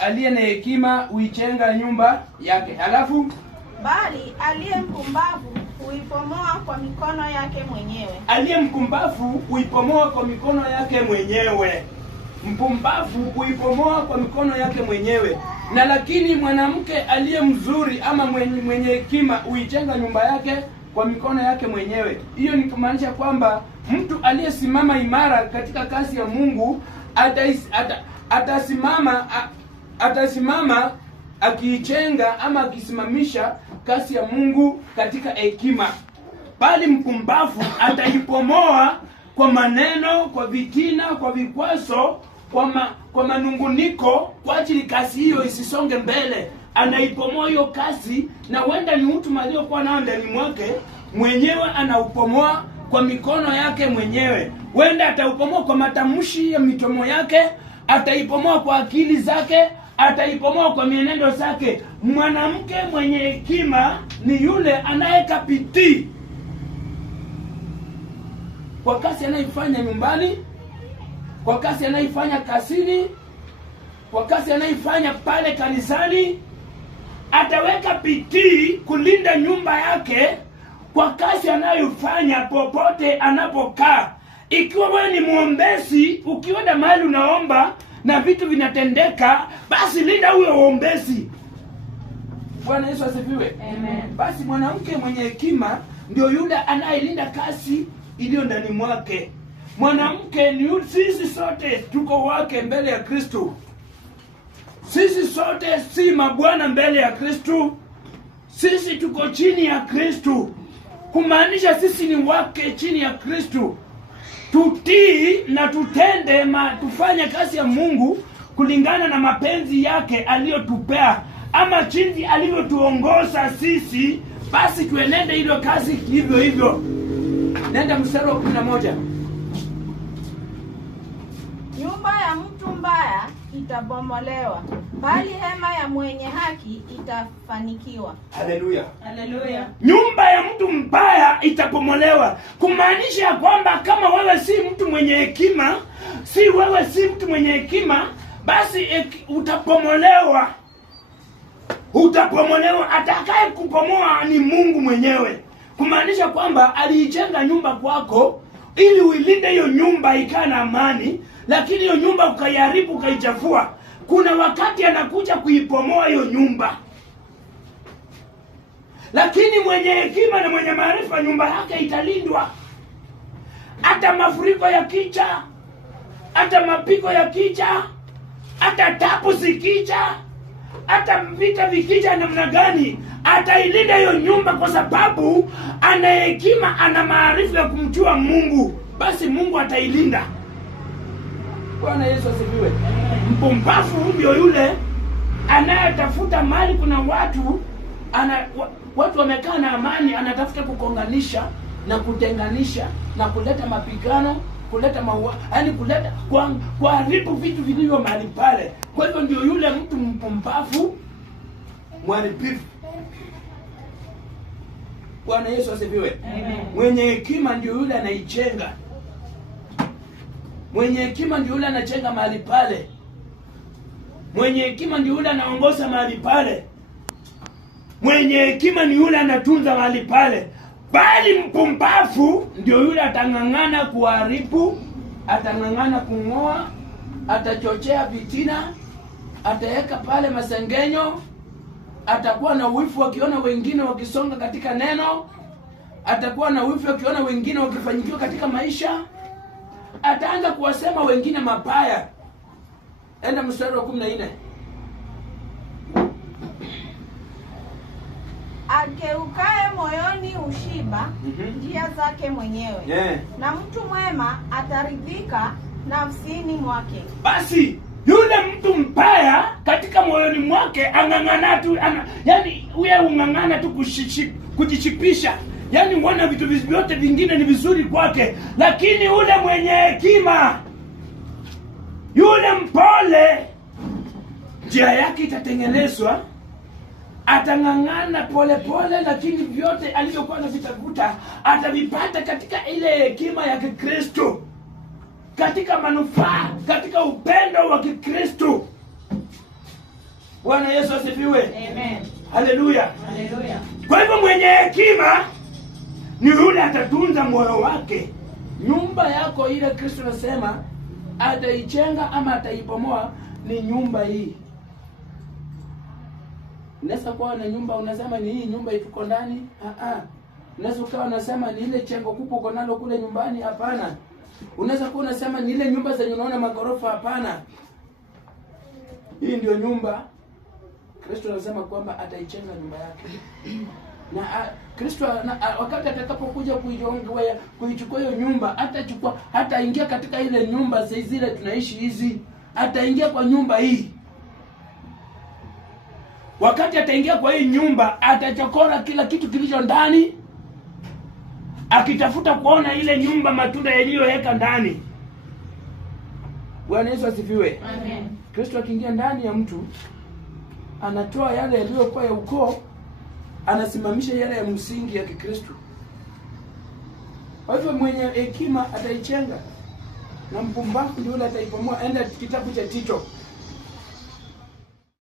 Aliye na hekima huichenga nyumba yake, halafu bali aliye mpumbavu huipomoa kwa mikono yake mwenyewe. Aliye mpumbavu huipomoa kwa mikono yake mwenyewe. Mpumbavu huipomoa kwa mikono yake mwenyewe. Na lakini mwanamke aliye mzuri ama mwenye hekima huichenga nyumba yake kwa mikono yake mwenyewe. Hiyo ni kumaanisha kwamba mtu aliyesimama imara katika kazi ya Mungu atasimama akiichenga ama akisimamisha kazi ya Mungu katika hekima. Bali mpumbavu ataipomoa kwa maneno, kwa vitina, kwa vikwazo, kwa manunguniko, kwa ajili kazi hiyo isisonge mbele. Anaipomoa hiyo kazi, na wenda ni mtu aliyokuwa nao ndani mwake mwenyewe anaupomoa kwa mikono yake mwenyewe. Wenda ataupomoa kwa matamshi ya mitomo yake, ataipomoa kwa akili zake, ataipomoa kwa mienendo zake. Mwanamke mwenye hekima ni yule anayeka bidii kwa kazi anaifanya nyumbani, kwa kazi anaifanya kazini, kwa kazi anaifanya pale kanisani. Ataweka bidii kulinda nyumba yake kwa kazi anayofanya popote anapokaa. Ikiwa wewe ni muombezi, ukienda mahali unaomba na vitu vinatendeka, basi linda huyo uombezi. Bwana Yesu asifiwe. Amen. Basi mwanamke mwenye hekima ndio yule anayelinda kazi iliyo ndani mwake. Mwanamke ni yule, sisi sote tuko wake mbele ya Kristo. Sisi sote si mabwana mbele ya Kristo. Sisi tuko chini ya Kristo. Kumaanisha sisi ni wake chini ya Kristo. Tutii na tutende tufanye kazi ya Mungu kulingana na mapenzi yake aliyotupea, ama jinsi alivyotuongoza sisi, basi tuenende hilo kazi hivyo hivyo. Nenda mstari wa 11. Nyumba ya mtu mbaya itabomolewa, bali hema ya mwenye haki itafanikiwa. Haleluya. Haleluya. Nyumba ya mtu mbaya itabomolewa, kumaanisha kwamba kama wewe si mtu mwenye hekima, basi utabomolewa. Utabomolewa. Atakaye kubomoa ni Mungu mwenyewe. Kumaanisha kwamba aliijenga nyumba kwako ili uilinde hiyo nyumba ikae na amani, lakini hiyo nyumba ukaiharibu, ukaichafua. Kuna wakati anakuja kuipomoa hiyo nyumba. Lakini mwenye hekima na mwenye maarifa, nyumba yake italindwa. Hata mafuriko yakija, hata mapigo yakija, hata tabu zikija, hata vita vikija namna gani, atailinda hiyo nyumba, kwa sababu ana hekima, ana maarifa ya kumjua Mungu. Basi Mungu atailinda. Bwana Yesu asifiwe. Mpumbavu ndio yule anayetafuta mali. Kuna watu wamekaa na amani, anatafuta kukonganisha na kutenganisha na kuleta mapigano, kuleta yaani kuleta kuharibu vitu vilivyo mahali pale. Kwa hivyo ndio yule mtu mpumbavu, mharibifu. Bwana Yesu asifiwe. Amen. Mwenye hekima ndio yule anaijenga. Mwenye hekima ndio yule anajenga mahali pale. Mwenye hekima ndio yule anaongoza mahali pale. Mwenye hekima ni yule anatunza mahali pale. Bali mpumbavu ndio yule atang'ang'ana kuharibu, atang'ang'ana kung'oa, atachochea vitina, ataweka pale masengenyo, atakuwa na wivu akiona wengine wakisonga katika neno, atakuwa na wivu akiona wengine wakifanikiwa katika maisha, ataanza kuwasema wengine mabaya. Enda mstari wa 14. Ageukae moyoni ushiba njia zake mwenyewe. Yeah. Na mtu mwema ataridhika nafsini mwake. Basi yule mtu mbaya katika moyoni mwake ang'ang'ana tu, yani huye ung'ang'ana tu kujichipisha. Yani uona vitu vyote vingine ni vizuri kwake, lakini yule mwenye hekima, yule mpole, njia yake itatengenezwa. Atang'ang'ana pole pole, lakini vyote alivyokuwa anavitafuta atavipata katika ile hekima ya Kikristo, katika manufaa, katika upendo wa Kikristo. Bwana Yesu asifiwe. Amen. Haleluya. Haleluya. Kwa hivyo mwenye hekima ni yule atatunza moyo wake. Nyumba yako ile Kristo anasema ataichenga ama ataibomoa ni nyumba hii. Unaweza kuwa na nyumba unasema ni hii nyumba iko ndani? Unaweza kuwa unasema ni ile chengo kubwa uko nalo kule nyumbani? Hapana. Unaweza kuwa unasema ni ile nyumba zenye unaona magorofa? Hapana. Hii ndio nyumba Kristo anasema kwamba ataichenga nyumba yake. Na Kristo wakati atakapokuja kuichukua hiyo nyumba, hata ingia katika ile nyumba zile tunaishi hizi, ataingia kwa nyumba hii. Wakati ataingia kwa hii nyumba, atachokora kila kitu kilicho ndani, akitafuta kuona ile nyumba matunda yaliyoweka ndani. Bwana Yesu asifiwe. Amen. Kristo akiingia ndani ya mtu, anatoa yale yaliyokuwa ya ukoo, anasimamisha yale ya msingi ya Kikristo. Kwa hivyo mwenye hekima ataichenga, na mpumbavu ndio yule ataibomoa. Enda kitabu cha Tito